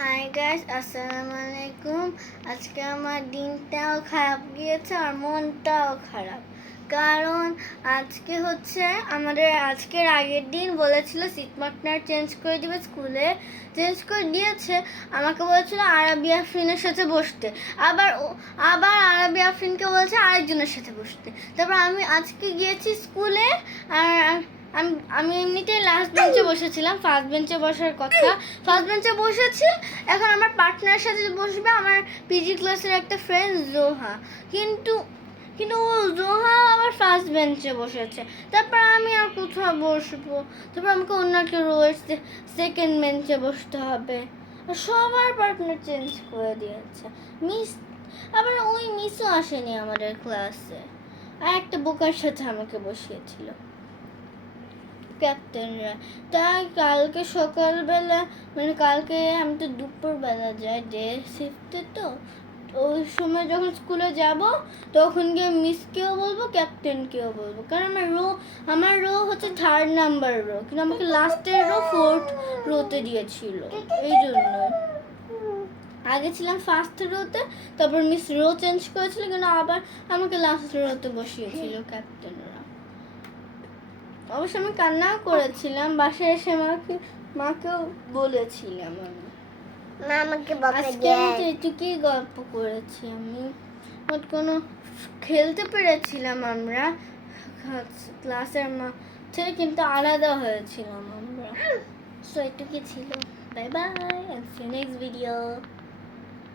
Hi guys আসসালামু আলাইকুম আজকে আমার দিনটাও খারাপ গিয়েছে আর মনটাও খারাপ। কারণ আজকে হচ্ছে আমাদের আজকের আগের দিন বলেছিল সিট পার্টনার চেঞ্জ করে দিবে স্কুলে। চেঞ্জ করে দিয়েছে। আমাকে বলেছিল আরবি আফরিনের সাথে বসতে। আবার আবার আরবি আফরিনকে বলেছে আরেকজনের সাথে বসতে। তারপর আমি আজকে গিয়েছি স্কুলে আর আমি আমি এমনিতেই লাস্ট বেঞ্চে বসেছিলাম ফার্স্ট বেঞ্চে বসার কথা। ফার্স্ট বেঞ্চে বসেছি, এখন আমার পার্টনারের সাথে বসবে আমার পিজি ক্লাসের একটা ফ্রেন্ড জোহা কিন্তু কিন্তু ও জোহা আবার ফার্স্ট বেঞ্চে বসেছে। তারপর আমি আর কোথাও বসবো? তারপর আমাকে অন্য একটা রয়েছে সেকেন্ড বেঞ্চে বসতে হবে। সবার পার্টনার চেঞ্জ করে দিয়েছে। মিস আবার ওই মিসও আসেনি আমাদের ক্লাসে আর একটা বোকার সাথে আমাকে বসিয়েছিল। ক্যাপ্টেনরা। তাই কালকে সকালবেলা মানে কালকে আমি তো দুপুরবেলা যাই ডে শিফটে তো ওই সময় যখন স্কুলে যাব তখন গিয়ে মিসকেও বলব ক্যাপ্টেনকেও বলব। কারণ আমার রো আমার রো হচ্ছে থার্ড নাম্বার রো কিন্তু আমাকে লাস্টের রো ফোর্থ রোতে দিয়েছিল। এই জন্য। আগে ছিলাম ফার্স্ট রোতে তারপর মিস রো চেঞ্জ করেছিল কিন্তু আবার আমাকে লাস্ট রোতে বসিয়েছিল ক্যাপ্টেনরা অবশ্য আমি কান্নাও করেছিলাম বাসায় এসে মাকে মাকেও বলেছিলাম আমি। মা আমাকে বকা আজকে আমি এটুকুই গল্প করেছি আমি। মোট কোনো খেলতে পেরেছিলাম আমরা ক্লাসের মা মাঠে কিন্তু আলাদা হয়েছিলাম আমরা। সো এটুকুই ছিল। Bye by next video